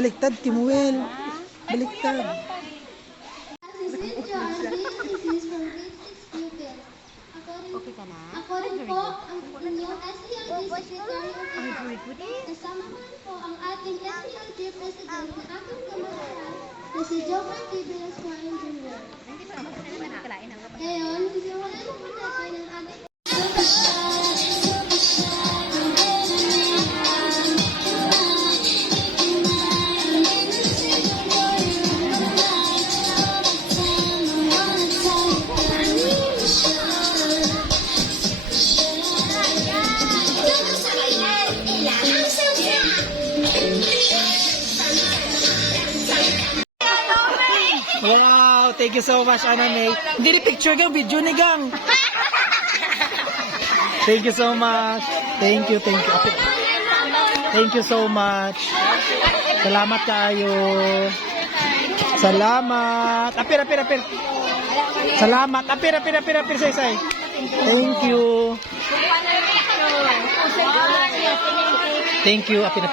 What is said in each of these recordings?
Baliktad, Timuel. Baliktad. Okay ka na? According po ang inyong SELG Secretary of State. Kasama man po ang ating SELG President na aking kamag-aral na si Jomar T. Velasquez Jr. Ngayon, sisimulan na po natin ang ating Wow, thank you so much, Ana May. Hindi ni picture gang, video ni gang. Thank you so much. Thank you, thank you. Thank you so much. Salamat kayo. Salamat. Apir. Salamat. Apir, say. Thank you. Thank you. Apir.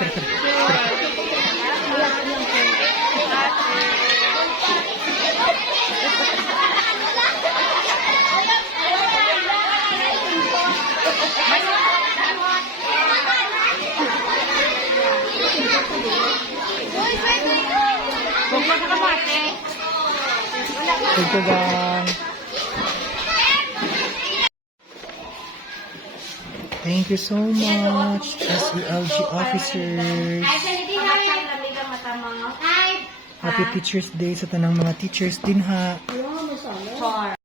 Thank you, gang. Thank you so much, SELG officers. Happy Teachers Day sa tanang mga teachers din ha.